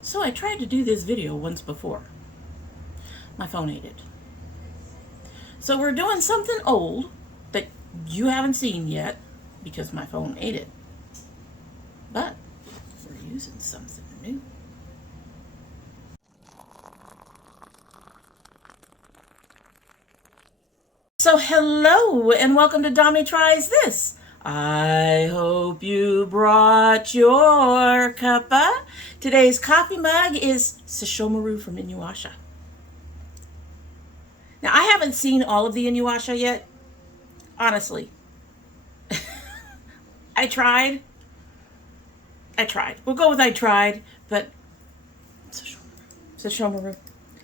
So I tried to do this video once before. My phone ate it. So we're doing something old that you haven't seen yet because my phone ate it. But we're using something new. So hello and welcome to Domytriesthis. I hope you brought your cuppa. Today's coffee mug is Sesshomaru from Inuyasha. Now I haven't seen all of the Inuyasha yet. Honestly. I tried. We'll go with I tried, but Sesshomaru.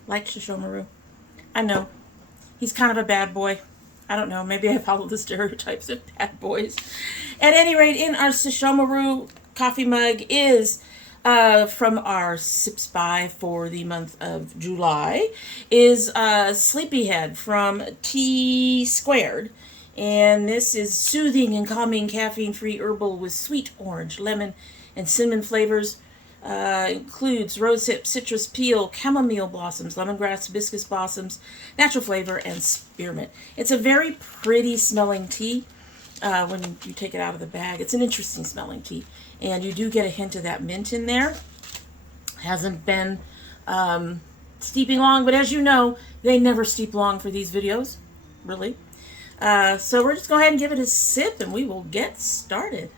Like Sesshomaru. I know. He's kind of a bad boy. I don't know. Maybe I follow the stereotypes of bad boys. At any rate, in our Sesshomaru coffee mug is from our Sip Spy for the month of July is Sleepyhead from T Squared. And this is soothing and calming caffeine-free herbal with sweet orange, lemon, and cinnamon flavors. Includes rosehip, citrus peel, chamomile blossoms, lemongrass, hibiscus blossoms, natural flavor, and spearmint. It's a very pretty smelling tea when you take it out of the bag. It's an interesting smelling tea. And you do get a hint of that mint in there. Hasn't been steeping long, but as you know, they never steep long for these videos, really. So we're just going to go ahead and give it a sip and we will get started.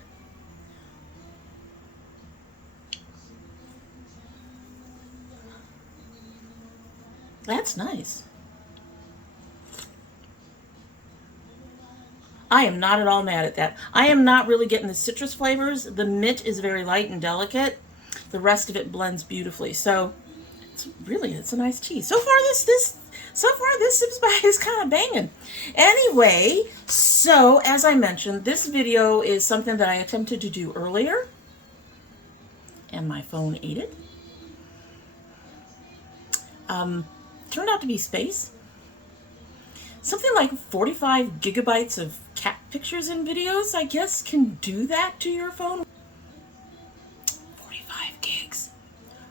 That's nice. I am not at all mad at that. I am not really getting the citrus flavors. The mint is very light and delicate. The rest of it blends beautifully. So it's a nice tea. So far this Sip Spy is kind of banging. Anyway, so as I mentioned, this video is something that I attempted to do earlier, and my phone ate it. Turned out to be space. Something like 45 gigabytes of cat pictures and videos, I guess, can do that to your phone. 45 gigs.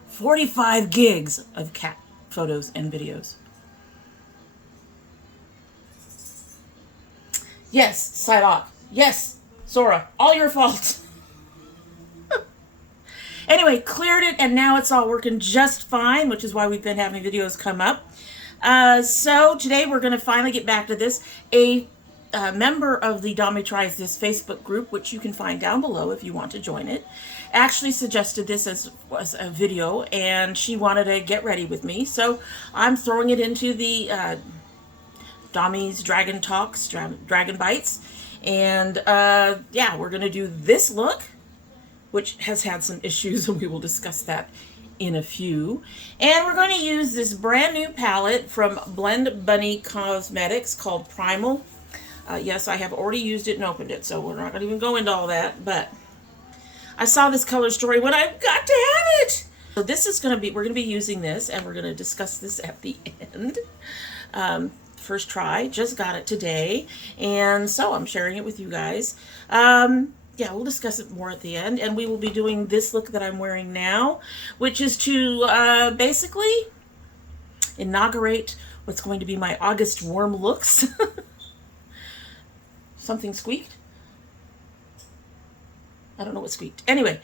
45 gigs of cat photos and videos. Yes, Psylocke. Yes, Sora. All your fault. Anyway, cleared it, and now it's all working just fine, which is why we've been having videos come up. So today we're going to finally get back to this. A member of the Domytriesthis Facebook group, which you can find down below if you want to join it, actually suggested this as a video, and she wanted to get ready with me. So I'm throwing it into the Dommy's Dragon Talks, Dragon Bytes. And yeah, we're going to do this look, which has had some issues, and we will discuss that in a few. And we're going to use this brand new palette from Blend Bunny Cosmetics called Primal. Yes, I have already used it and opened it, so we're not going to even go into all that, but I saw this color story when I've got to have it. So this is going to be, we're going to be using this, and we're going to discuss this at the end. First try, just got it today, and so I'm sharing it with you guys. Yeah, we'll discuss it more at the end, and we will be doing this look that I'm wearing now, which is to basically inaugurate what's going to be my August warm looks. Something squeaked? I don't know what squeaked. Anyway,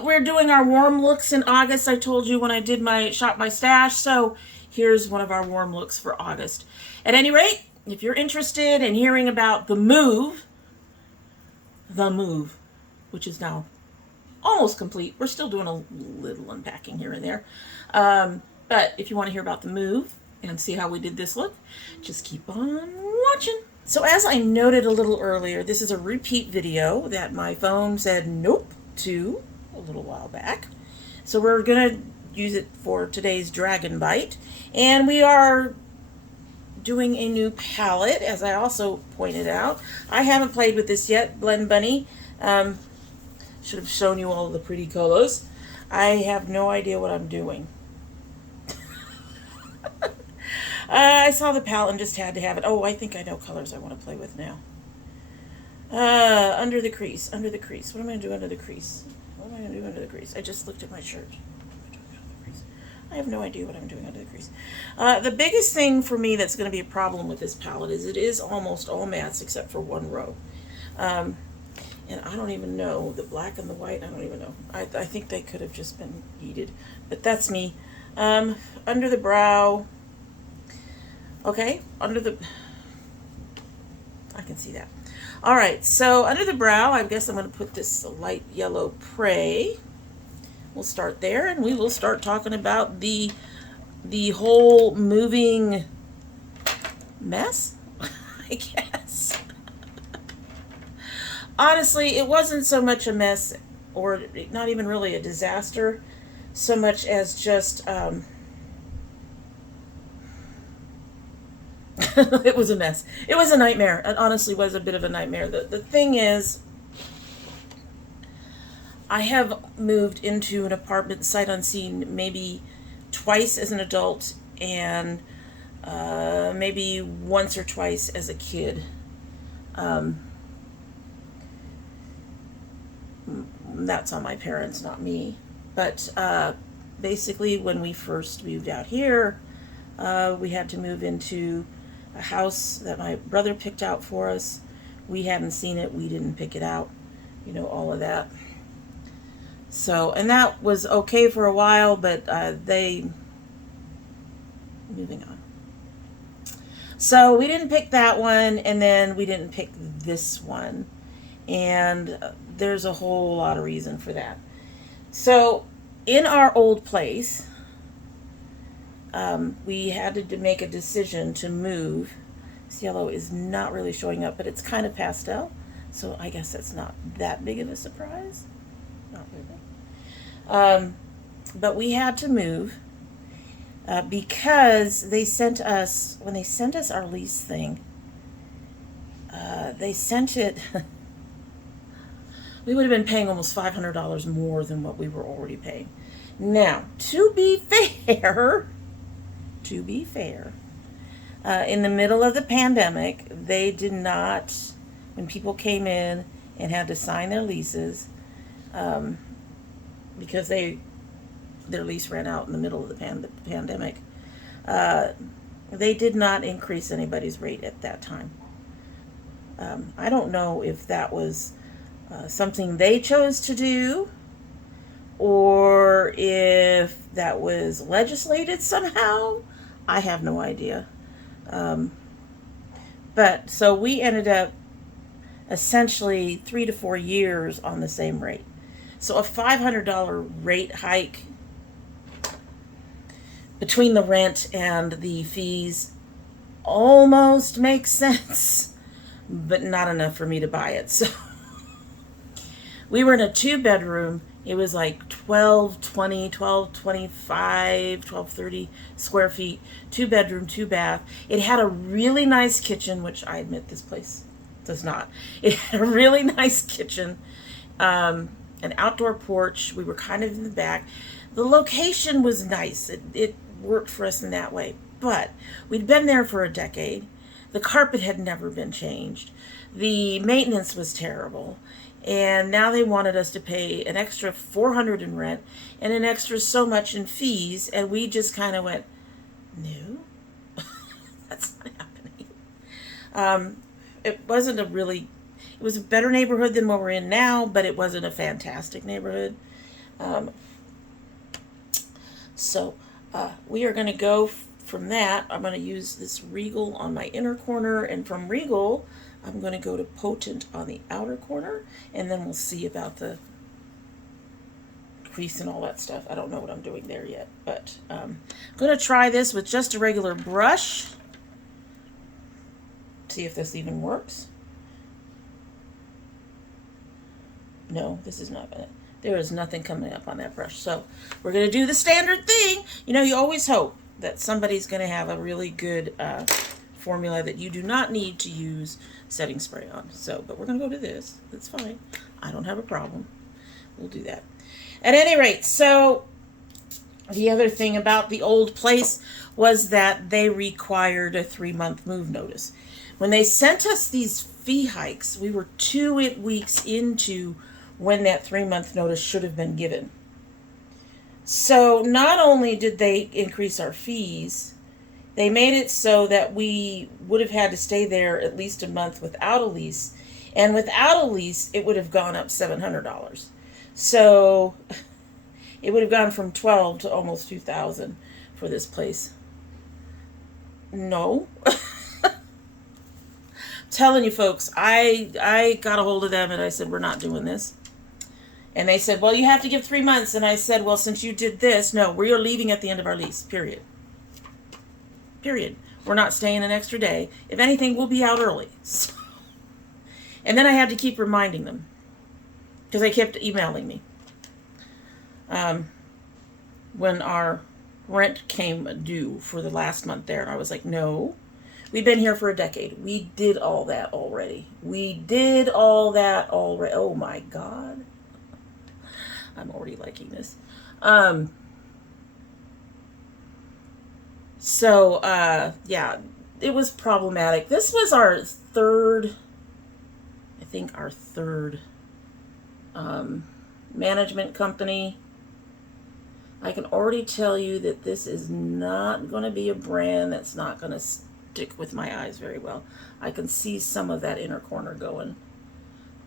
we're doing our warm looks in August. I told you when I did my shop my stash, so here's one of our warm looks for August. At any rate, if you're interested in hearing about the move, which is now almost complete. We're still doing a little unpacking here and there. But if you want to hear about the move and see how we did this look, just keep on watching. So as I noted a little earlier, this is a repeat video that my phone said nope to a little while back. So we're going to use it for today's Dragon Bite. And we are doing a new palette, as I also pointed out. I haven't played with this yet, Blend Bunny. Should have shown you all the pretty colors. I have no idea what I'm doing. I saw the palette and just had to have it. Oh, I think I know colors I want to play with now. Under the crease. What am I going to do under the crease? I just looked at my shirt. I have no idea what I'm doing under the crease. The biggest thing for me that's going to be a problem with this palette is it is almost all mattes except for one row. And I don't even know, the black and the white, I don't even know. I think they could have just been heated, but that's me. Under the brow, okay, under the, I can see that. All right, so under the brow, I guess I'm going to put this light yellow Prey. We'll start there, and we will start talking about the whole moving mess, I guess. Honestly, it wasn't so much a mess, or not even really a disaster, so much as just, it was a mess. It was a nightmare. It honestly was a bit of a nightmare. The thing is, I have moved into an apartment sight unseen maybe twice as an adult and maybe once or twice as a kid. That's on my parents, not me. But basically, when we first moved out here, we had to move into a house that my brother picked out for us. We hadn't seen it. We didn't pick it out. You know, all of that. So, and that was okay for a while, but moving on. So we didn't pick that one, and then we didn't pick this one. And there's a whole lot of reason for that. So in our old place, we had to make a decision to move. This yellow is not really showing up, but it's kind of pastel. So I guess that's not that big of a surprise. Not really. But we had to move because they sent us, when they sent us our lease thing, they sent it, we would have been paying almost $500 more than what we were already paying. Now, to be fair, in the middle of the pandemic, they did not, when people came in and had to sign their leases, because their lease ran out in the middle of the pandemic, they did not increase anybody's rate at that time. I don't know if that was something they chose to do, or if that was legislated somehow. I have no idea. But so we ended up essentially 3 to 4 years on the same rate. So a $500 rate hike between the rent and the fees almost makes sense, but not enough for me to buy it. So we were in a 2-bedroom. It was like 1220, 1225, 1230 square feet, 2-bedroom, 2-bath. It had a really nice kitchen, which I admit this place does not. It had a really nice kitchen, an outdoor porch. We were kind of in the back. The location was nice. It worked for us in that way. But we'd been there for a decade. The carpet had never been changed. The maintenance was terrible. And now they wanted us to pay an extra $400 in rent and an extra so much in fees. And we just kind of went, no, that's not happening. It wasn't a really, it was a better neighborhood than what we're in now, but it wasn't a fantastic neighborhood. So we are going to go from that. I'm going to use this Regal on my inner corner, and from Regal, I'm going to go to Potent on the outer corner, and then we'll see about the crease and all that stuff. I don't know what I'm doing there yet, but I'm going to try this with just a regular brush. See if this even works. No, this is not going to. There is nothing coming up on that brush. So we're going to do the standard thing. You know, you always hope that somebody's going to have a really good formula that you do not need to use setting spray on. So, but we're going to go to this. That's fine. I don't have a problem. We'll do that. At any rate, so the other thing about the old place was that they required a 3-month move notice. When they sent us these fee hikes, we were 2 weeks into when that 3-month notice should have been given. So not only did they increase our fees, they made it so that we would have had to stay there at least a month without a lease. And without a lease, it would have gone up $700. So it would have gone from 12 to almost 2,000 for this place. No. Telling you folks, I got a hold of them and I said, we're not doing this. And they said, well, you have to give 3 months. And I said, well, since you did this, no, we are leaving at the end of our lease, period. Period. We're not staying an extra day. If anything, we'll be out early. So, and then I had to keep reminding them because they kept emailing me when our rent came due for the last month there. And I was like, no, we've been here for a decade. We did all that already. We did all that already. Oh, my God. I'm already liking this. Yeah, it was problematic. This was our third management company. I can already tell you that this is not going to be a brand that's not going to stick with my eyes very well. I can see some of that inner corner going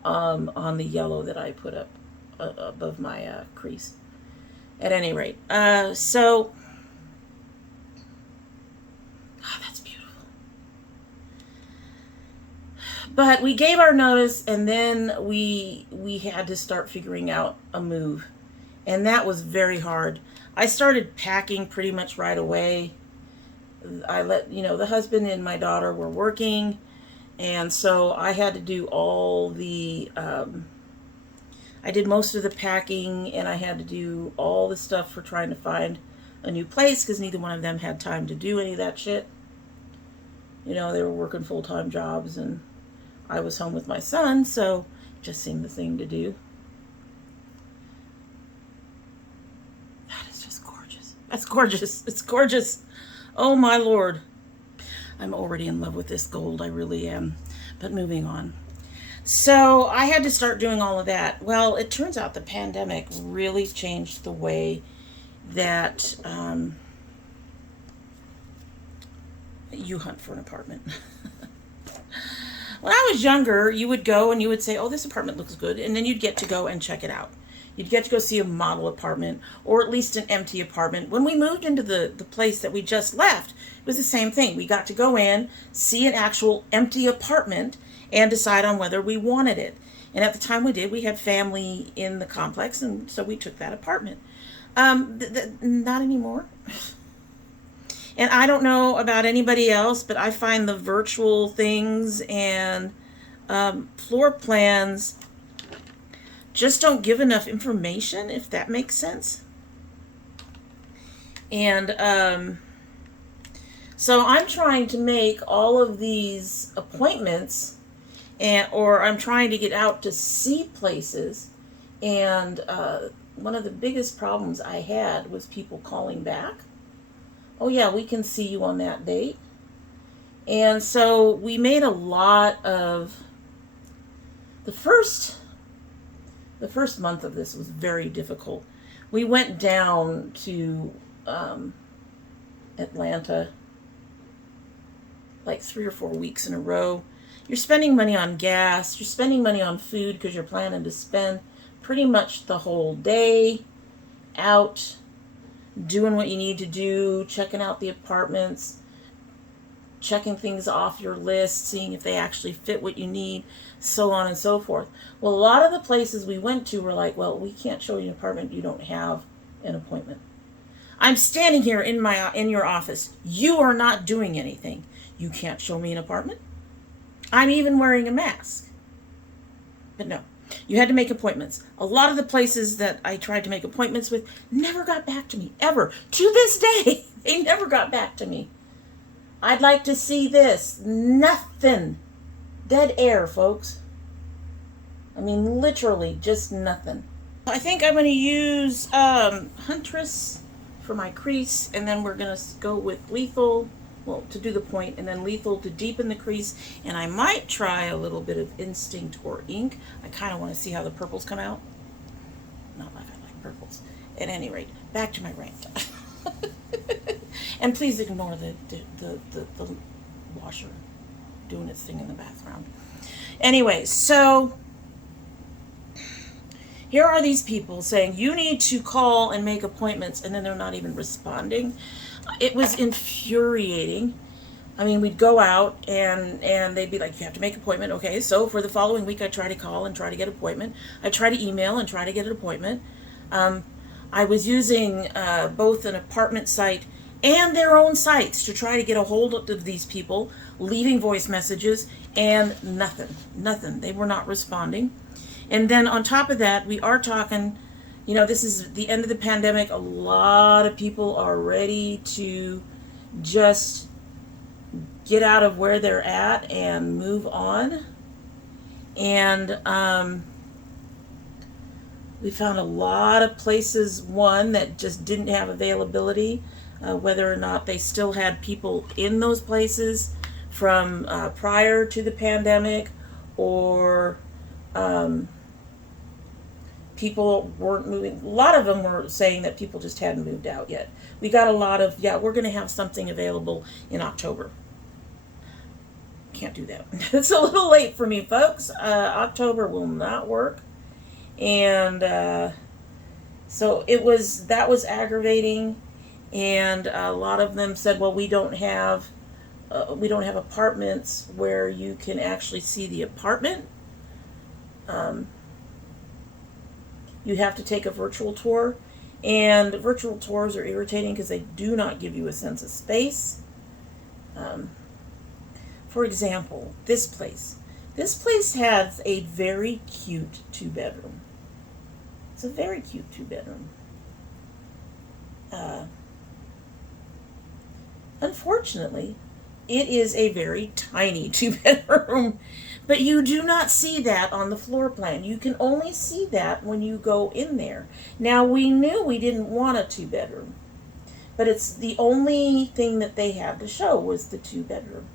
on the yellow that I put up above my crease. At any rate, that's beautiful. But we gave our notice, and then we had to start figuring out a move, and that was very hard. I started packing pretty much right away. I let the husband and my daughter were working, and so I had to do all the I did most of the packing, and I had to do all the stuff for trying to find a new place because neither one of them had time to do any of that shit. They were working full-time jobs, and I was home with my son, so it just seemed the thing to do. That is just gorgeous. That's gorgeous. It's gorgeous. Oh, my Lord. I'm already in love with this gold. I really am. But moving on. So I had to start doing all of that. Well, it turns out the pandemic really changed the way that you hunt for an apartment. When I was younger, you would go and you would say, oh, this apartment looks good, and then you'd get to go and check it out. You'd get to go see a model apartment, or at least an empty apartment. When we moved into the place that we just left, it was the same thing. We got to go in, see an actual empty apartment, and decide on whether we wanted it. And at the time we did, we had family in the complex, and so we took that apartment. Not anymore. And I don't know about anybody else, but I find the virtual things and floor plans just don't give enough information, if that makes sense. And so I'm trying to make all of these appointments, or I'm trying to get out to see places. And one of the biggest problems I had was people calling back. Oh yeah, we can see you on that date. And so we made a lot of, the first month of this was very difficult. We went down to Atlanta like 3 or 4 weeks in a row. You're spending money on gas, you're spending money on food because you're planning to spend pretty much the whole day out doing what you need to do, checking out the apartments, checking things off your list, seeing if they actually fit what you need, so on and so forth. Well, a lot of the places we went to were like, well, we can't show you an apartment, you don't have an appointment. I'm standing here in your office. You are not doing anything. You can't show me an apartment. I'm even wearing a mask. But no, you had to make appointments. A lot of the places that I tried to make appointments with never got back to me, ever. To this day, they never got back to me. I'd like to see this. Nothing. Dead air, folks. I mean, literally, just nothing. I think I'm going to use Huntress for my crease, and then we're going to go with Lethal, well, to do the point, and then Lethal to deepen the crease, and I might try a little bit of Instinct or Ink. I kind of want to see how the purples come out. Not like I like purples. At any rate, back to my rant. And please ignore the washer doing its thing in the background. Anyway, so here are these people saying you need to call and make appointments, and then they're not even responding. It was infuriating. I mean, we'd go out and they'd be like, you have to make an appointment. Okay, so for the following week, I try to call and try to get an appointment. I try to email and try to get an appointment. I was using both an apartment site and their own sites to try to get a hold of these people, leaving voice messages, and nothing. They were not responding. And then on top of that, we are talking, you know, this is the end of the pandemic. A lot of people are ready to just get out of where they're at and move on. And we found a lot of places, one, that just didn't have availability, whether or not they still had people in those places from prior to the pandemic, or people weren't moving. A lot of them were saying that people just hadn't moved out yet. We got a lot of, yeah, we're going to have something available in October. Can't do that. It's a little late for me, folks. October will not work. And so that was aggravating. And a lot of them said, well, we don't have apartments where you can actually see the apartment. You have to take a virtual tour, and virtual tours are irritating because they do not give you a sense of space. For example, this place has a very cute 2-bedroom. It's a very cute 2-bedroom. Unfortunately, it is a very tiny 2-bedroom, but you do not see that on the floor plan. You can only see that when you go in there. Now, we knew we didn't want a 2-bedroom, but it's the only thing that they had to show was the 2-bedroom.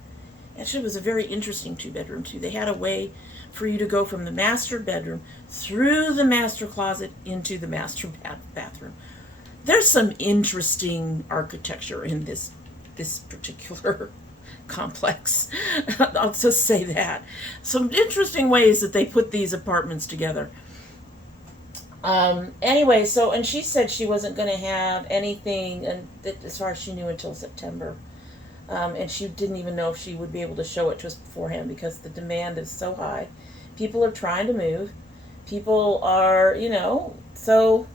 Actually, it was a very interesting 2-bedroom, too. They had a way for you to go from the master bedroom through the master closet into the master bathroom. There's some interesting architecture in this particular complex. I'll just say that. Some interesting ways that they put these apartments together. Anyway, and she said she wasn't going to have anything, and as far as she knew, until September. And she didn't even know if she would be able to show it to us beforehand because the demand is so high. People are trying to move. People are, so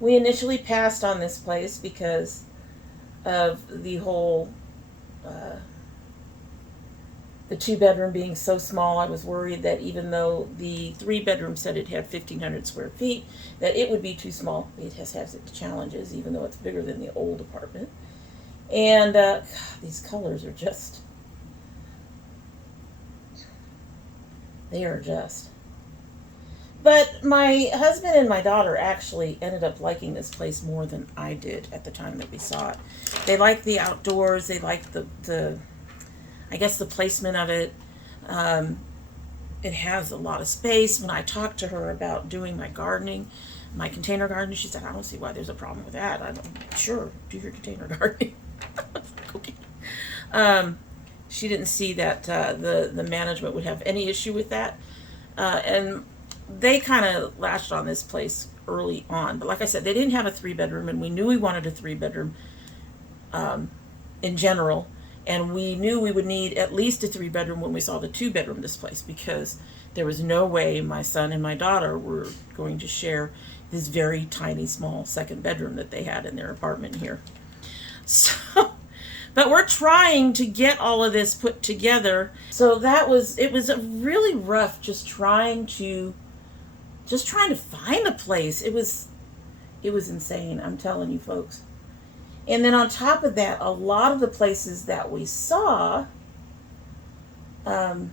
we initially passed on this place because of the whole, the 2-bedroom being so small. I was worried that even though the 3-bedroom said it had 1,500 square feet, that it would be too small. It has its challenges, even though it's bigger than the old apartment. And God, these colors are just, they are just. But my husband and my daughter actually ended up liking this place more than I did at the time that we saw it. They liked the outdoors. They liked the I guess the placement of it. It has a lot of space. When I talked to her about doing my gardening, my container gardening, she said, I don't see why there's a problem with that. I'm sure, do your container gardening. Okay. She didn't see that the management would have any issue with that. And they kind of latched on this place early on. But like I said, they didn't have a 3-bedroom, and we knew we wanted a 3-bedroom in general. And we knew we would need at least a 3-bedroom when we saw the 2-bedroom this place, because there was no way my son and my daughter were going to share this very tiny, small 2nd bedroom that they had in their apartment here. So, but we're trying to get all of this put together. So it was really rough just trying to find a place. It was insane, I'm telling you folks. And then on top of that, a lot of the places that we saw, one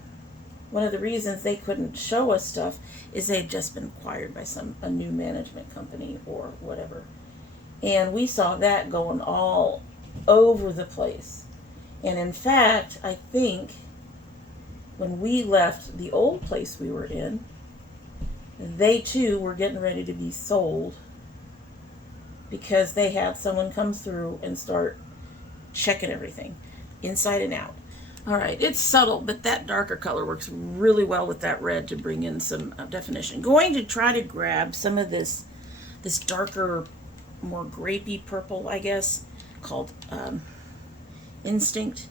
of the reasons they couldn't show us stuff is they'd just been acquired by a new management company or whatever. And we saw that going all over the place. And in fact, I think when we left the old place we were in, they too were getting ready to be sold because they had someone come through and start checking everything inside and out. All right, it's subtle, but that darker color works really well with that red to bring in some definition. Going to try to grab some of this darker, more grapey purple, I guess, called Instinct,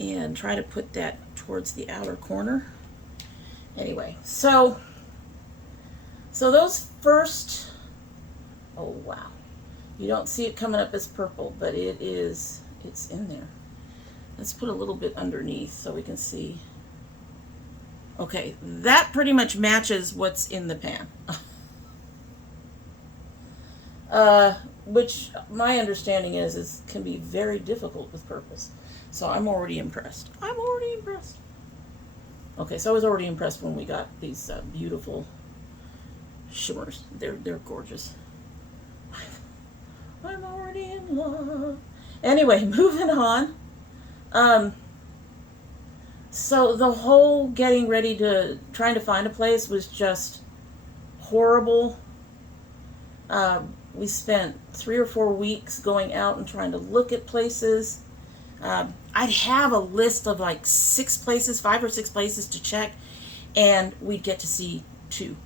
and try to put that towards the outer corner. Anyway, so those first, oh wow, you don't see it coming up as purple, but it's in there. Let's put a little bit underneath so we can see. Okay, that pretty much matches what's in the pan. Which my understanding is can be very difficult with purples. So I'm already impressed. Okay, so I was already impressed when we got these beautiful shimmers. They're gorgeous. I'm already in love. Anyway, moving on. So the whole getting ready to trying to find a place was just horrible. We spent 3 or 4 weeks going out and trying to look at places. I'd have a list of like 5 or 6 places to check, and we'd get to see 2,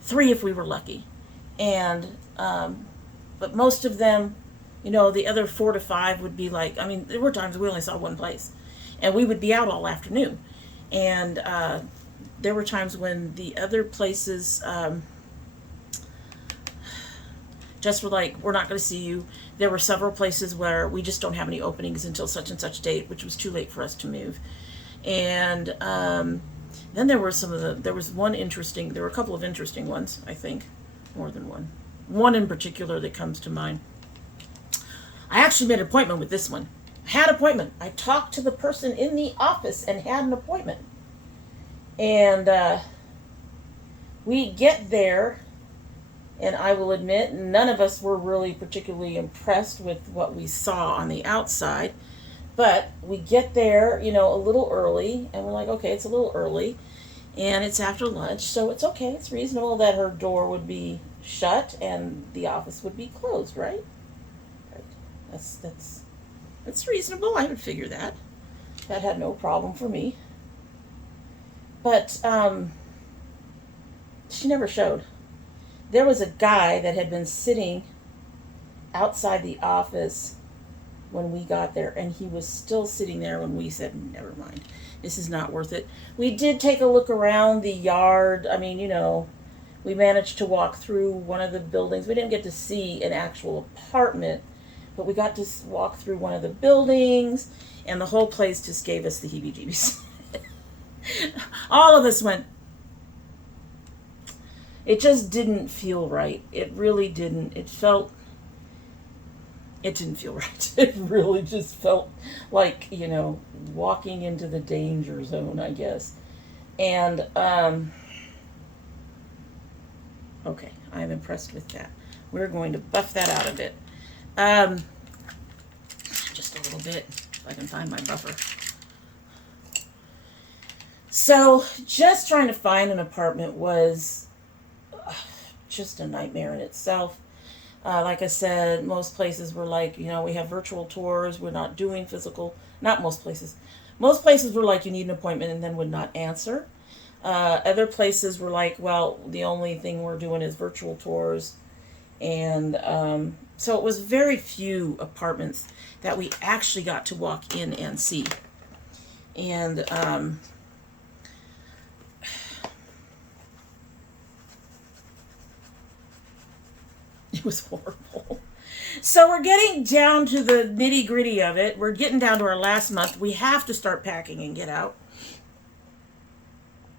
3 if we were lucky. And but most of them, you know, the other 4 to 5 would be like, I mean, there were times we only saw one place, and we would be out all afternoon. And there were times when the other places just were like, we're not going to see you. There were several places where we just don't have any openings until such and such date, which was too late for us to move. And then there were there were a couple of interesting ones, I think, more than one. One in particular that comes to mind. I actually made an appointment with this one. Had an appointment. I talked to the person in the office and had an appointment. And we get there, and I will admit, none of us were really particularly impressed with what we saw on the outside. But we get there, you know, a little early, and we're like, okay, it's a little early, and it's after lunch, so it's okay. It's reasonable that her door would be shut and the office would be closed, right? That's reasonable. I would figure that. That had no problem for me. But she never showed. There was a guy that had been sitting outside the office when we got there, and he was still sitting there when we said, never mind, this is not worth it. We did take a look around the yard. I mean, you know, we managed to walk through one of the buildings. We didn't get to see an actual apartment, but we got to walk through one of the buildings, and the whole place just gave us the heebie-jeebies. All of us went, it just didn't feel right. It really didn't. It didn't feel right. It really just felt like, you know, walking into the danger zone, I guess. And, okay, I'm impressed with that. We're going to buff that out a bit. Just a little bit, if I can find my buffer. So, just trying to find an apartment was just a nightmare in itself. Like I said, most places were like, you know, we have virtual tours. We're not doing physical. Not most places. Most places were like, you need an appointment, and then would not answer. Other places were like, well, the only thing we're doing is virtual tours. And so it was very few apartments that we actually got to walk in and see. And it was horrible. So we're getting down to the nitty gritty of it. We're getting down to our last month. We have to start packing and get out.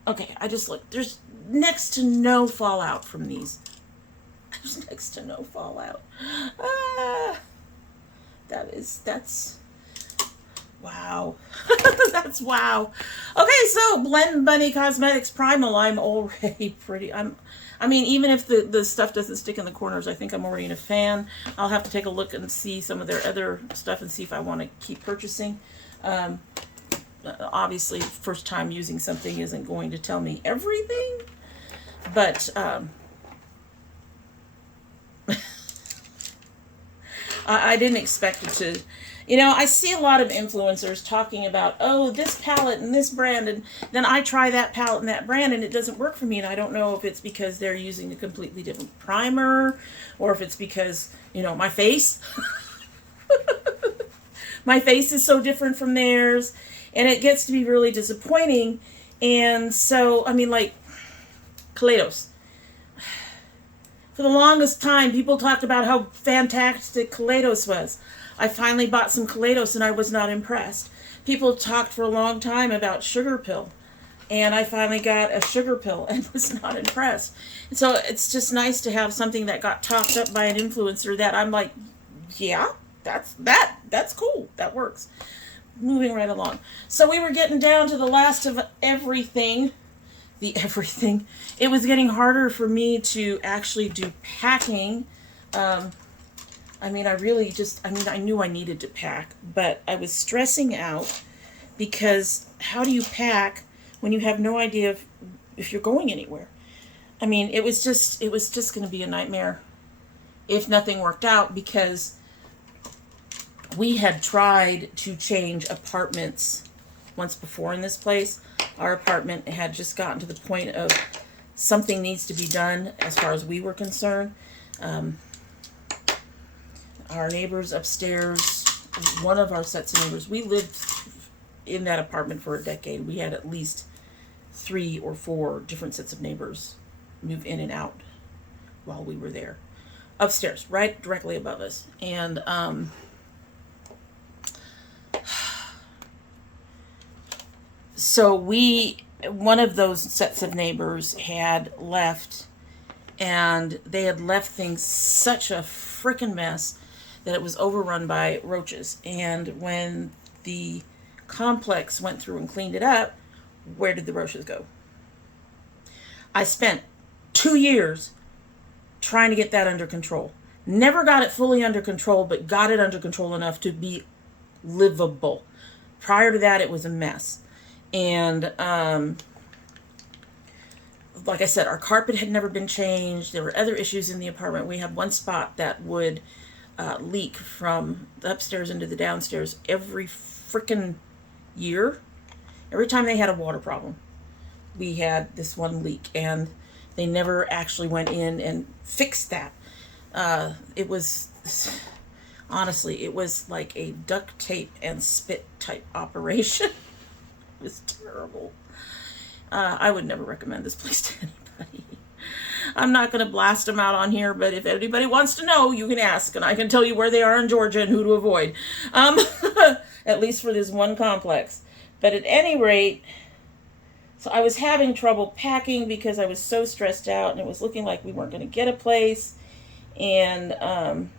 Okay, I just looked. There's next to no fallout from these. There's next to no fallout. That's wow. That's wow. Okay, so Blend Bunny Cosmetics Primal. I'm already pretty. I mean, even if the stuff doesn't stick in the corners, I think I'm already a fan. I'll have to take a look and see some of their other stuff and see if I want to keep purchasing. Obviously, first time using something isn't going to tell me everything. But I didn't expect it to. You know, I see a lot of influencers talking about, oh, this palette and this brand, and then I try that palette and that brand, and it doesn't work for me. And I don't know if it's because they're using a completely different primer, or if it's because, you know, my face. My face is so different from theirs, and it gets to be really disappointing. And so, I mean, like, Kaleidos. For the longest time, people talked about how fantastic Kaleidos was. I finally bought some Kaleidos and I was not impressed. People talked for a long time about Sugar Pill, and I finally got a Sugar Pill and was not impressed. And so it's just nice to have something that got talked up by an influencer that I'm like, yeah, that's cool. That works. Moving right along. So we were getting down to the last of everything. The everything. It was getting harder for me to actually do packing. I mean, I knew I needed to pack, but I was stressing out because how do you pack when you have no idea if you're going anywhere? I mean, it was just going to be a nightmare if nothing worked out, because we had tried to change apartments once before in this place. Our apartment had just gotten to the point of something needs to be done as far as we were concerned. Our neighbors upstairs, one of our sets of neighbors, we lived in that apartment for a decade. We had at least 3 or 4 different sets of neighbors move in and out while we were there. Upstairs, right directly above us. And so one of those sets of neighbors had left, and they had left things such a freaking mess that it was overrun by roaches. And when the complex went through and cleaned it up, where did the roaches go? I spent 2 years trying to get that under control. Never got it fully under control, but got it under control enough to be livable. Prior to that, it was a mess. And like I said, our carpet had never been changed. There were other issues in the apartment. We had one spot that would leak from the upstairs into the downstairs every freaking year. Every time they had a water problem, we had this one leak, and they never actually went in and fixed that. It was, honestly, it was like a duct tape and spit type operation. It was terrible. I would never recommend this place to anybody. I'm not going to blast them out on here, but if anybody wants to know, you can ask, and I can tell you where they are in Georgia and who to avoid. At least for this one complex. But at any rate, so I was having trouble packing because I was so stressed out, and it was looking like we weren't going to get a place. And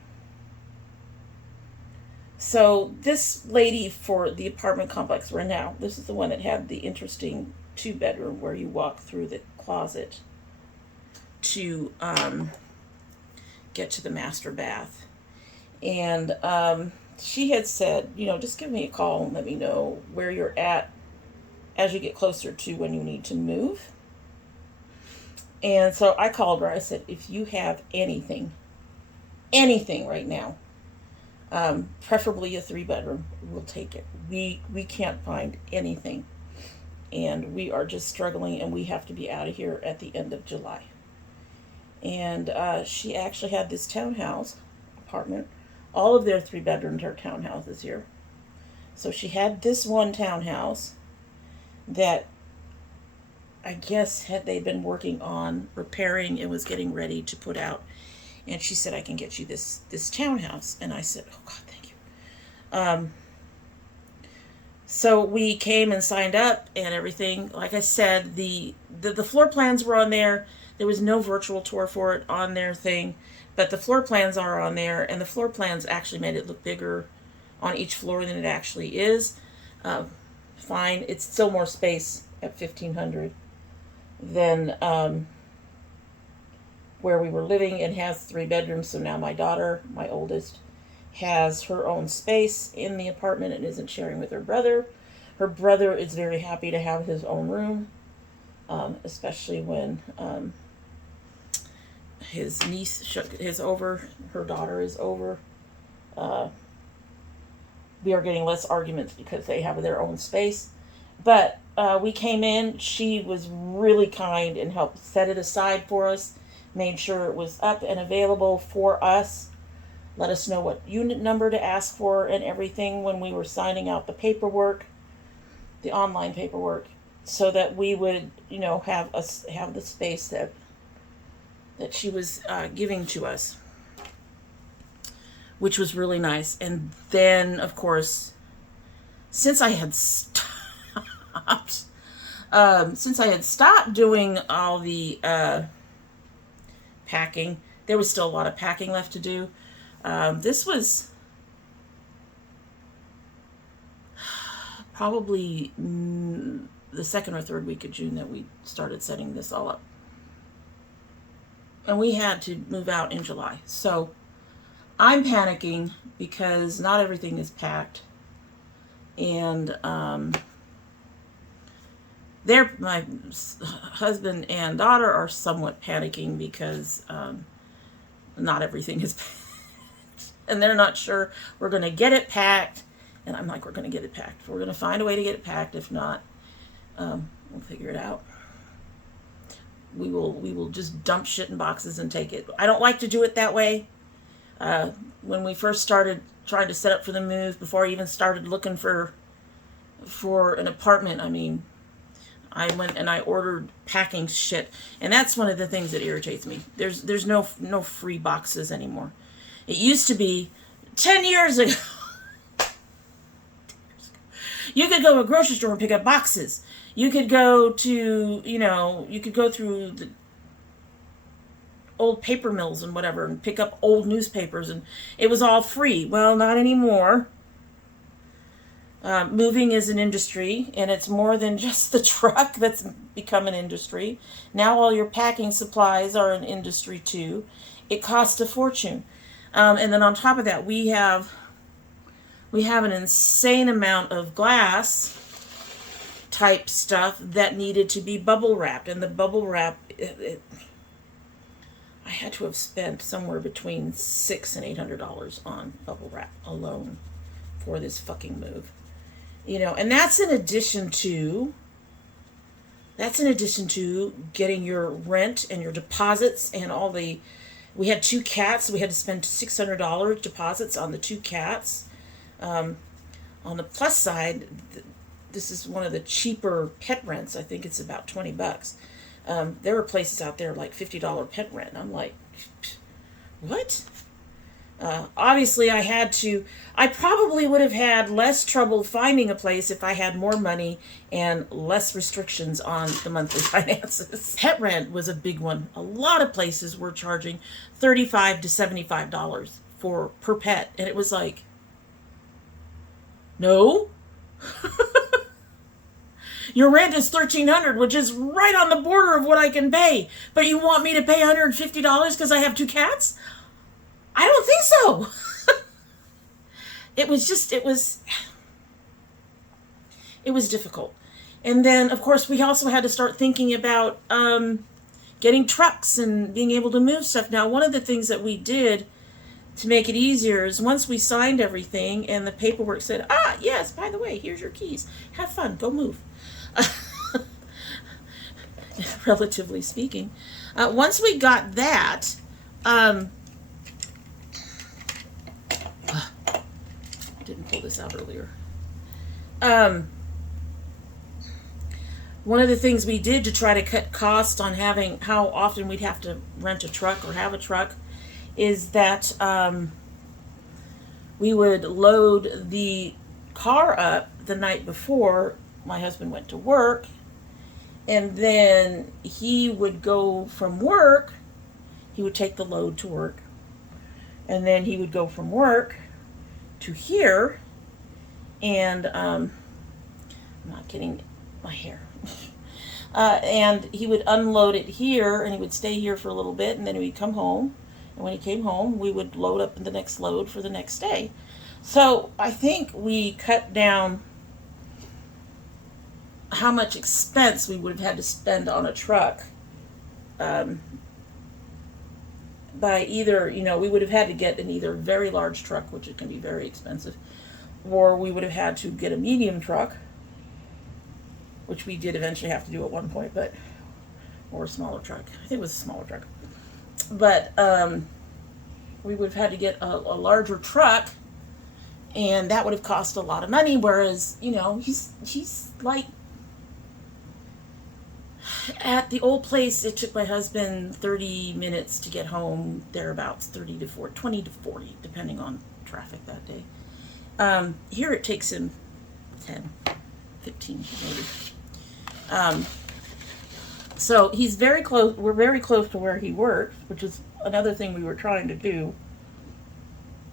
so this lady for the apartment complex we're in now, this is the one that had the interesting 2-bedroom where you walk through the closet to get to the master bath. And she had said, you know, just give me a call and let me know where you're at as you get closer to when you need to move. And so I called her. I said, if you have anything right now, preferably a 3-bedroom, we'll take it. We can't find anything, and we are just struggling, and we have to be out of here at the end of July. And she actually had this townhouse apartment. All of their 3 bedrooms are townhouses here. So she had this one townhouse that I guess had they been working on repairing and was getting ready to put out. And she said, I can get you this townhouse. And I said, oh God, thank you. So we came and signed up and everything. Like I said, the floor plans were on there. There was no virtual tour for it on their thing, but the floor plans are on there, and the floor plans actually made it look bigger on each floor than it actually is. Fine. It's still more space at 1,500 than where we were living, and has 3 bedrooms. So now my daughter, my oldest, has her own space in the apartment and isn't sharing with her brother. Her brother is very happy to have his own room, especially when his niece her daughter is over. We are getting less arguments because they have their own space. But we came in, she was really kind and helped set it aside for us, made sure it was up and available for us, let us know what unit number to ask for and everything when we were signing out the paperwork, the online paperwork, so that we would, have the space that she was giving to us, which was really nice. And then, of course, since I had stopped doing all the packing, there was still a lot of packing left to do. This was probably the second or third week of June that we started setting this all up. And we had to move out in July. So I'm panicking because not everything is packed. And my husband and daughter are somewhat panicking because not everything is packed. And they're not sure we're going to get it packed. And I'm like, we're going to get it packed. We're going to find a way to get it packed. If not, we'll figure it out. We will just dump shit in boxes and take it. I don't like to do it that way. When we first started trying to set up for the move, before I even started looking for an apartment, I went and I ordered packing shit, and that's one of the things that irritates me. There's no free boxes anymore. It used to be 10 years ago. You could go to a grocery store and pick up boxes. You could go to, you could go through the old paper mills and whatever and pick up old newspapers, and it was all free. Well, not anymore. Moving is an industry, and it's more than just the truck that's become an industry. Now all your packing supplies are an industry too. It costs a fortune. And then on top of that, we have an insane amount of glass type stuff that needed to be bubble wrapped. And the bubble wrap, I had to have spent somewhere between $600 and $800 on bubble wrap alone for this fucking move. And that's in addition to getting your rent and your deposits and all the, we had 2 cats. We had to spend $600 deposits on the 2 cats. On the plus side, this is one of the cheaper pet rents. I think it's about $20. There were places out there like $50 pet rent. I'm like, what? Obviously, I probably would have had less trouble finding a place if I had more money and less restrictions on the monthly finances. Pet rent was a big one. A lot of places were charging $35 to $75 per pet. And it was like, no. Your rent is $1,300, which is right on the border of what I can pay. But you want me to pay $150 because I have 2 cats? I don't think so. It was difficult. And then, of course, we also had to start thinking about getting trucks and being able to move stuff. Now, one of the things that we did to make it easier is once we signed everything and the paperwork said, yes, by the way, here's your keys. Have fun. Go move. Relatively speaking. Once we got that, didn't pull this out earlier. One of the things we did to try to cut costs on how often we'd have to rent a truck or have a truck is that we would load the car up the night before my husband went to work, and then he would go from work, he would take the load to work, and then he would go from work to here, and I'm not kidding, my hair. And he would unload it here, and he would stay here for a little bit, and then he would come home. And when he came home, we would load up the next load for the next day. So I think we cut down how much expense we would have had to spend on a truck by either, you know, we would have had to get an either very large truck, which it can be very expensive, or we would have had to get a medium truck, which we did eventually have to do at one point, but, or a smaller truck. I think it was a smaller truck. But we would have had to get a larger truck, and that would have cost a lot of money, whereas, you know, he's like, at the old place, it took my husband 30 minutes to get home, thereabouts, 20 to 40, depending on traffic that day. Here it takes him 10, 15 maybe. So he's very close, we're very close to where he works, which is another thing we were trying to do,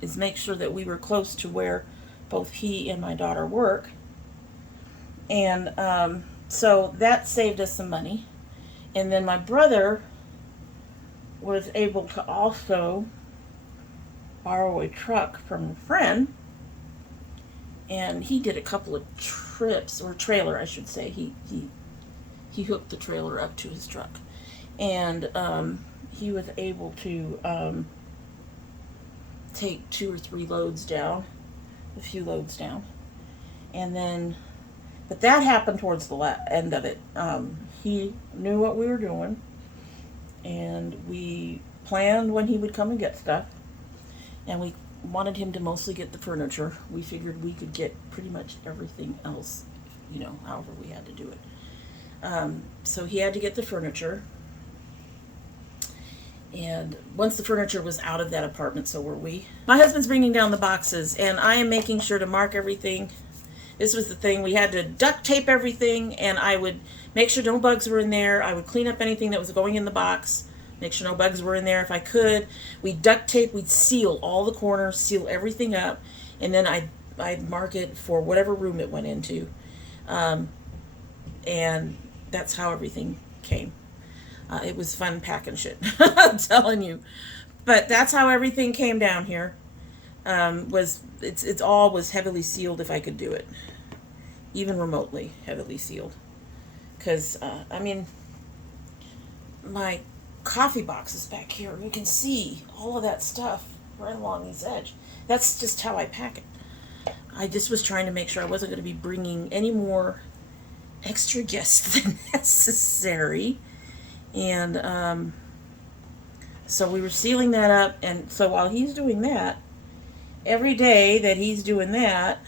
is make sure that we were close to where both he and my daughter work. And so that saved us some money. And then my brother was able to also borrow a truck from a friend, and he did a couple of trips, or trailer I should say. He hooked the trailer up to his truck, and he was able to take 2 or 3 loads down, a few loads down, and then, but that happened towards the end of it. He knew what we were doing, and we planned when he would come and get stuff, and we wanted him to mostly get the furniture. We figured we could get pretty much everything else, you know, however we had to do it. So he had to get the furniture, and once the furniture was out of that apartment, so were we. My husband's bringing down the boxes, and I am making sure to mark everything. This was the thing, we had to duct tape everything, and I would make sure no bugs were in there. I would clean up anything that was going in the box, make sure no bugs were in there if I could. We'd duct tape, we'd seal all the corners, seal everything up, and then I'd mark it for whatever room it went into. And that's how everything came. It was fun packing shit, I'm telling you. But that's how everything came down here. It's all was heavily sealed if I could do it, even remotely heavily sealed. Because I mean, my coffee box is back here. You can see all of that stuff right along this edge. That's just how I pack it. I just was trying to make sure I wasn't going to be bringing any more extra guests than necessary. And so we were sealing that up, and so while he's doing that, every day that he's doing that,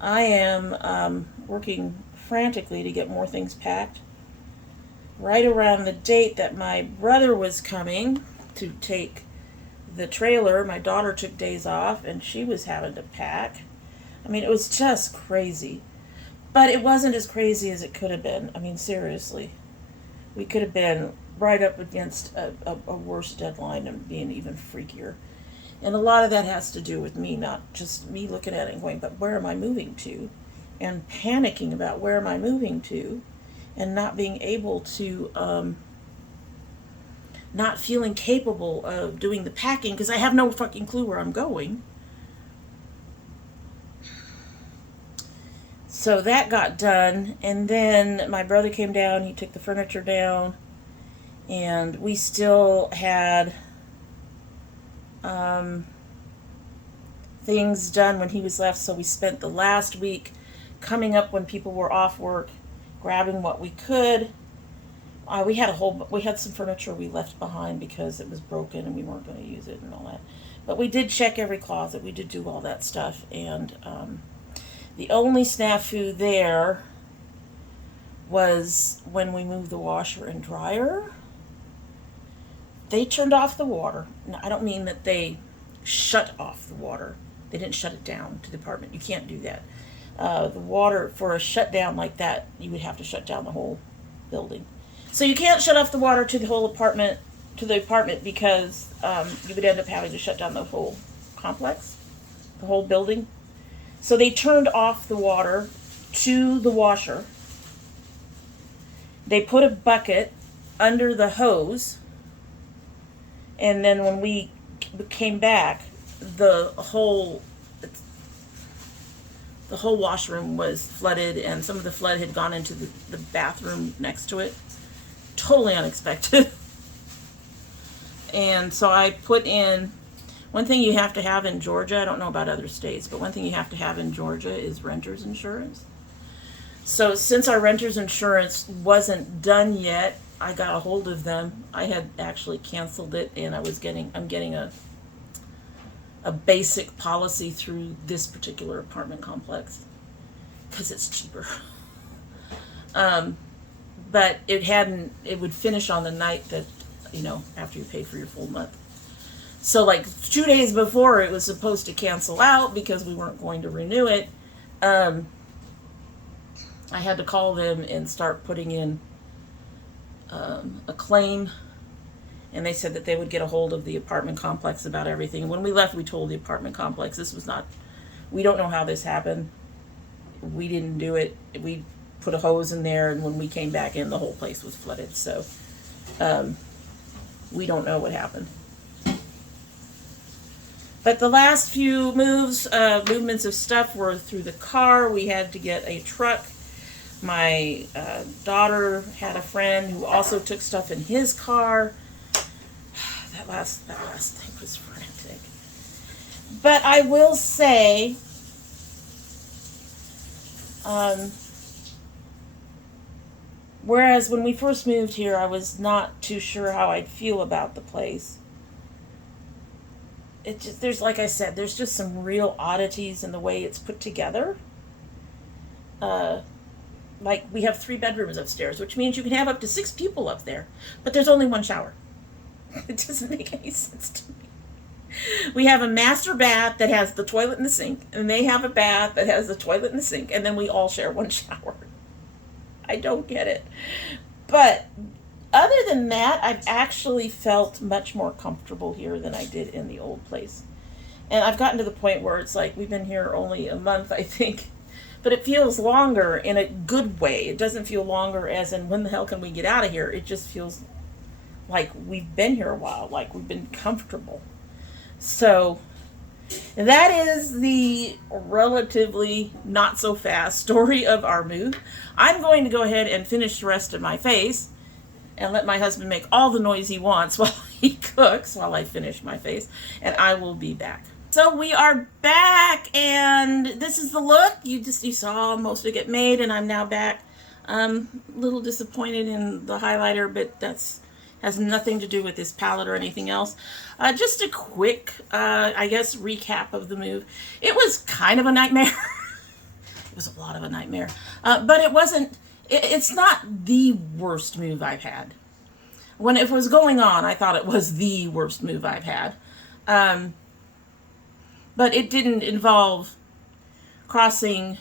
I am working frantically to get more things packed. Right around the date that my brother was coming to take the trailer, my daughter took days off, and she was having to pack. I mean, it was just crazy. But it wasn't as crazy as it could have been. I mean, seriously. We could have been right up against a worse deadline and being even freakier. And a lot of that has to do with me, not just me looking at it and going, but where am I moving to? And panicking about where am I moving to? And not being able to, not feeling capable of doing the packing because I have no fucking clue where I'm going. So that got done, and then my brother came down, he took the furniture down, and we still had things done when he was left, so we spent the last week coming up when people were off work, grabbing what we could. We had some furniture we left behind because it was broken and we weren't going to use it and all that. But we did check every closet, we did do all that stuff, and the only snafu there was when we moved the washer and dryer. They turned off the water. Now, I don't mean that they shut off the water. They didn't shut it down to the apartment. You can't do that. The water, for a shutdown like that, you would have to shut down the whole building. So you can't shut off the water to the whole apartment, because you would end up having to shut down the whole complex, the whole building. So they turned off the water to the washer. They put a bucket under the hose, and then when we came back, the whole washroom was flooded, and some of the flood had gone into the bathroom next to it. Totally unexpected. And so I put in, one thing you have to have in Georgia, I don't know about other states, but one thing you have to have in Georgia is renter's insurance. So since our renter's insurance wasn't done yet, I got a hold of them. I had actually canceled it, and I'm getting a basic policy through this particular apartment complex because it's cheaper. But it would finish on the night that, after you pay for your full month. So like 2 days before it was supposed to cancel out because we weren't going to renew it, I had to call them and start putting in a claim, and they said that they would get a hold of the apartment complex about everything. When we left, we told the apartment complex we don't know how this happened. We didn't do it. We put a hose in there, and when we came back in, the whole place was flooded. So we don't know what happened. But the last few movements of stuff were through the car. We had to get a truck. My daughter had a friend who also took stuff in his car. That last thing was frantic. But I will say, whereas when we first moved here, I was not too sure how I'd feel about the place. There's, like I said, there's just some real oddities in the way it's put together. Like, we have 3 bedrooms upstairs, which means you can have up to 6 people up there, but there's only 1 shower. It doesn't make any sense to me. We have a master bath that has the toilet and the sink, and they have a bath that has the toilet and the sink, and then we all share 1 shower. I don't get it. But other than that, I've actually felt much more comfortable here than I did in the old place. And I've gotten to the point where it's like, we've been here only a month, I think. But it feels longer in a good way. It doesn't feel longer as in, when the hell can we get out of here? It just feels like we've been here a while, like we've been comfortable. So that is the relatively not so fast story of our move. I'm going to go ahead and finish the rest of my face and let my husband make all the noise he wants while he cooks, while I finish my face, and I will be back. So we are back, and this is the look. You saw most of it made, and I'm now back. A little disappointed in the highlighter, but has nothing to do with this palette or anything else. Just a quick, I guess, recap of the move. It was kind of a nightmare. It was a lot of a nightmare, but it wasn't. It's not the worst move I've had. When it was going on, I thought it was the worst move I've had. But it didn't involve crossing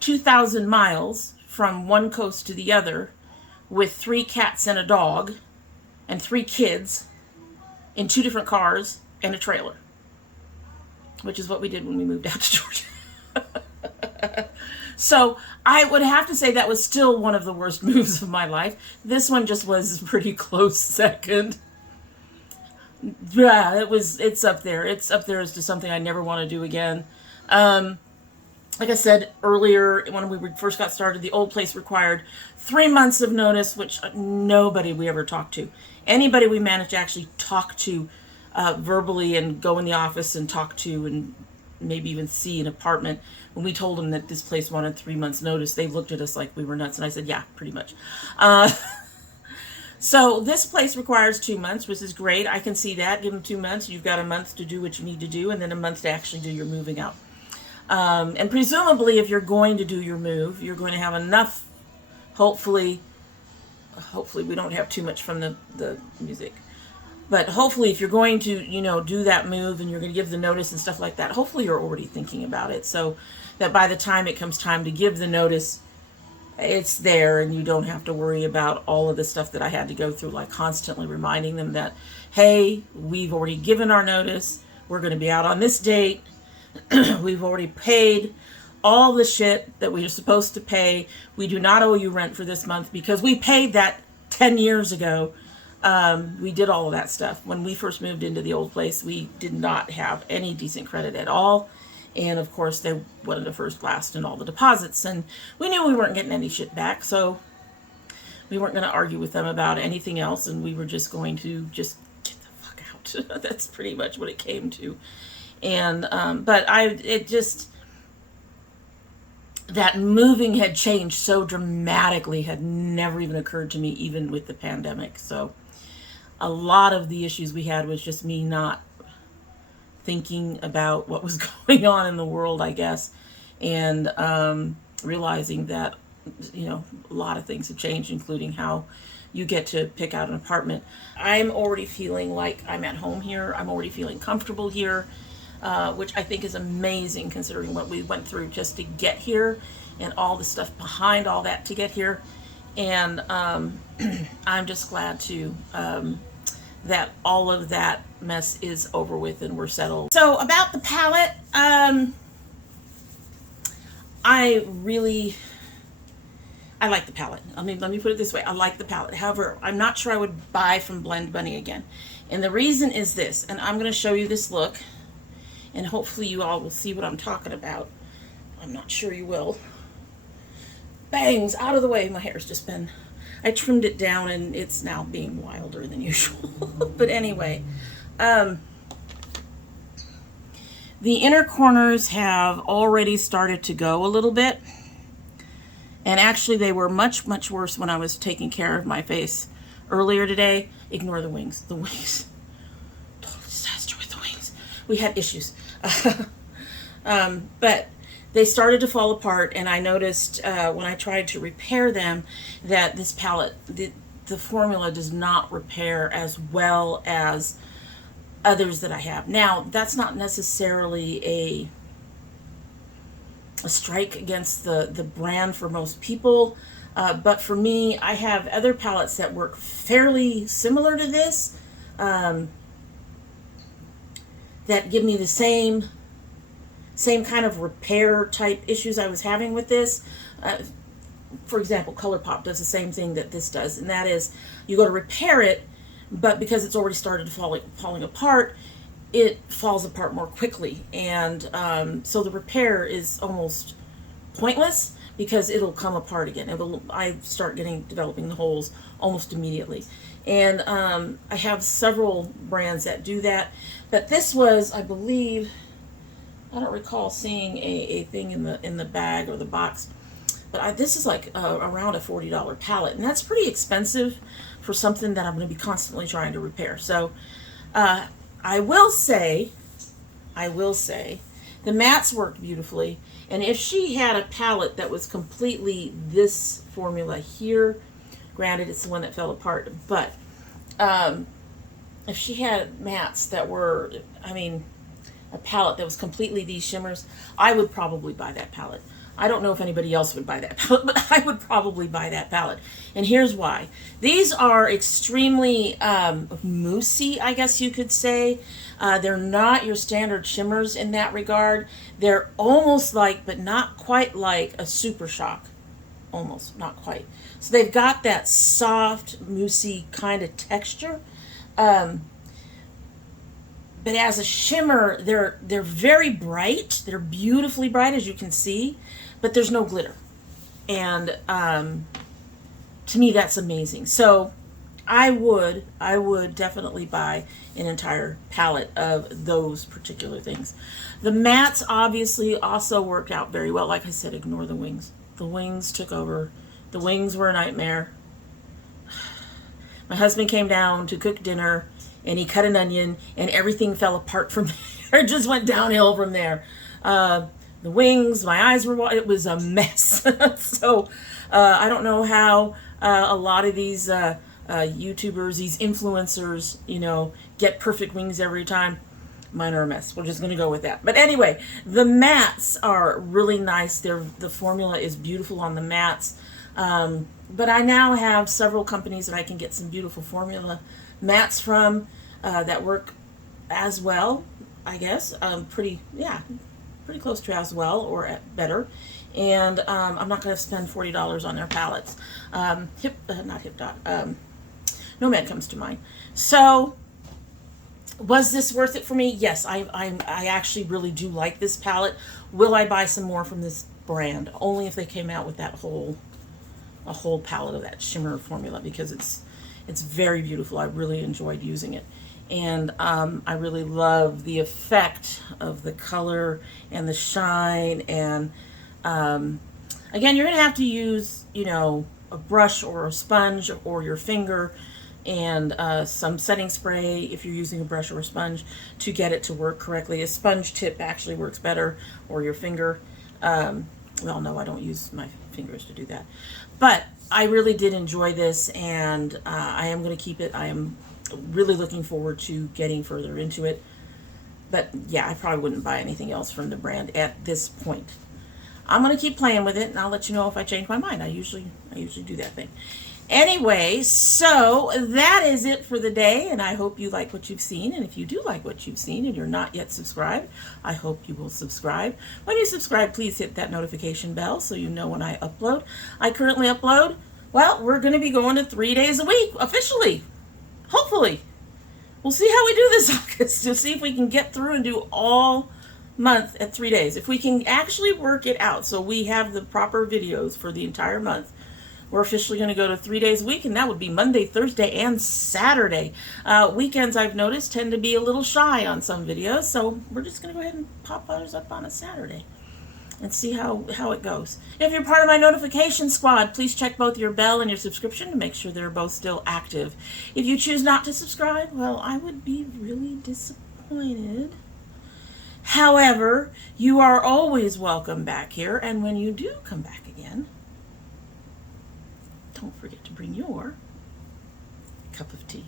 2,000 miles from one coast to the other with 3 cats and a dog and 3 kids in 2 different cars and a trailer, which is what we did when we moved out to Georgia. So I would have to say that was still one of the worst moves of my life. This one just was a pretty close second. Yeah, it's up there. It's up there as to something I never want to do again. Like I said earlier, when we first got started, the old place required 3 months of notice, which nobody we ever talked to. Anybody we managed to actually talk to verbally and go in the office and talk to and maybe even see an apartment, when we told them that this place wanted 3 months notice, they looked at us like we were nuts. And I said, yeah, pretty much. So this place requires 2 months, which is great. I can see that. Give them 2 months. You've got a month to do what you need to do, and then a month to actually do your moving out. And presumably, if you're going to do your move, you're going to have enough, hopefully we don't have too much from the music. But hopefully, if you're going to, do that move and you're going to give the notice and stuff like that, hopefully you're already thinking about it, so that by the time it comes time to give the notice, it's there and you don't have to worry about all of the stuff that I had to go through, like constantly reminding them that, hey, we've already given our notice, we're going to be out on this date, we've already paid all the shit that we are supposed to pay, we do not owe you rent for this month because we paid that 10 years ago. We did all of that stuff. When we first moved into the old place, we did not have any decent credit at all. And of course, they wanted a first blast and all the deposits. And we knew we weren't getting any shit back, so we weren't going to argue with them about anything else. And we were just going to out. That's pretty much what it came to. And but that moving had changed so dramatically had never even occurred to me, even with the pandemic. So a lot of the issues we had was just me not thinking about what was going on in the world, I guess, and realizing that, you know, a lot of things have changed, including how you get to pick out an apartment. I'm already feeling like I'm at home here. I'm already feeling comfortable here, which I think is amazing considering what we went through just to get here and all the stuff behind all that to get here. And I'm just glad to that all of that mess is over with and we're settled. So about the palette, I like the palette. I mean, let me put it this way. I like the palette. However, I'm not sure I would buy from Blend Bunny again. And the reason is this, and I'm going to show you this look, and hopefully you all will see what I'm talking about. I'm not sure you will. Bangs, out of the way. My hair's just been, I trimmed it down and it's now being wilder than usual. But anyway, the inner corners have already started to go a little bit. And actually they were much, much worse when I was taking care of my face earlier today. Ignore the wings. The wings. Total disaster with the wings. We had issues. But they started to fall apart, and I noticed when I tried to repair them that this palette, the formula does not repair as well as others that I have. Now, that's not necessarily a strike against the brand for most people, but for me, I have other palettes that work fairly similar to this, that give me the same kind of repair type issues I was having with this. For example, ColourPop does the same thing that this does, and that is you go to repair it, but because it's already started falling apart, it falls apart more quickly, and so the repair is almost pointless because it'll come apart again. I start developing the holes almost immediately, and I have several brands that do that, but this was, I believe, I don't recall seeing a thing in the bag or the box, but this is like around a $40 palette, and that's pretty expensive for something that I'm going to be constantly trying to repair. So I will say, the mattes worked beautifully, and if she had a palette that was completely this formula here, granted it's the one that fell apart, but if she had mattes that were, I mean, a palette that was completely these shimmers, I would probably buy that palette. I don't know if anybody else would buy that palette, but I would probably buy that palette. And here's why. These are extremely moussey, I guess you could say. They're not your standard shimmers in that regard. They're almost like, but not quite like, a Super Shock. Almost, not quite. So they've got that soft, moussey kind of texture. But as a shimmer, they're very bright. They're beautifully bright, as you can see, but there's no glitter. And to me, that's amazing. So I would definitely buy an entire palette of those particular things. The mattes obviously also worked out very well. Like I said, ignore the wings. The wings took over. The wings were a nightmare. My husband came down to cook dinner, and he cut an onion, and everything fell apart from there. It just went downhill from there. The wings, my eyes were, it was a mess. So I don't know how a lot of these YouTubers, these influencers, you know, get perfect wings every time. Mine are a mess. We're just going to go with that. But anyway, the mattes are really nice. The formula is beautiful on the mattes. But I now have several companies that I can get some beautiful formula mattes from that work as well, I guess. Pretty close to as well or better. And I'm not going to spend $40 on their palettes. Not HipDot. Nomad comes to mind. So was this worth it for me? Yes, I actually really do like this palette. Will I buy some more from this brand? Only if they came out with a whole palette of that shimmer formula, because it's very beautiful. I really enjoyed using it. And I really love the effect of the color and the shine. And again, you're going to have to use, you know, a brush or a sponge or your finger and some setting spray if you're using a brush or a sponge to get it to work correctly. A sponge tip actually works better, or your finger. Well, no, I don't use my fingers to do that. But I really did enjoy this, and I am going to keep it. I am really looking forward to getting further into it. But yeah, I probably wouldn't buy anything else from the brand at this point. I'm going to keep playing with it, and I'll let you know if I change my mind. I usually do that thing. Anyway, so that is it for the day, and I hope you like what you've seen. And if you do like what you've seen and you're not yet subscribed, I hope you will subscribe. When you subscribe, please hit that notification bell so you know when I upload. I currently upload, well, we're going to be going to 3 days a week, officially. Hopefully. We'll see how we do this August, to see if we can get through and do all month at 3 days. If we can actually work it out so we have the proper videos for the entire month, we're officially going to go to 3 days a week, and that would be Monday, Thursday, and Saturday. Weekends, I've noticed, tend to be a little shy on some videos, so we're just going to go ahead and pop ours up on a Saturday and see how it goes. If you're part of my notification squad, please check both your bell and your subscription to make sure they're both still active. If you choose not to subscribe, well, I would be really disappointed. However, you are always welcome back here, and when you do come back again, don't forget to bring your cup of tea.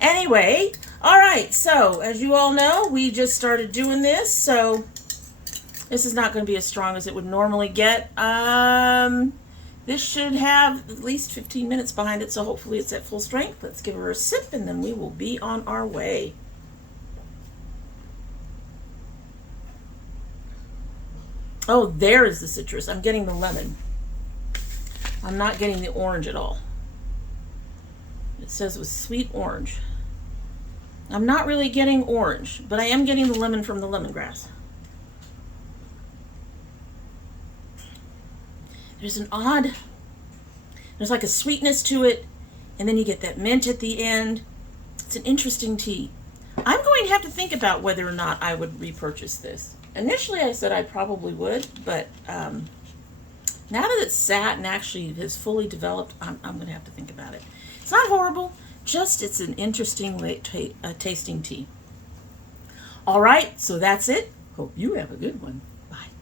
Anyway, all right, so as you all know, we just started doing this, so this is not going to be as strong as it would normally get. This should have at least 15 minutes behind it, so hopefully it's at full strength. Let's give her a sip, and then we will be on our way. Oh, there is the citrus. I'm getting the lemon. I'm not getting the orange at all. It says it was sweet orange. I'm not really getting orange, but I am getting the lemon from the lemongrass. There's like a sweetness to it, and then you get that mint at the end. It's an interesting tea. I'm going to have to think about whether or not I would repurchase this. Initially, I said I probably would, but now that it's sat and actually has fully developed, I'm going to have to think about it. It's not horrible, just it's an interesting tasting tea. All right, so that's it. Hope you have a good one.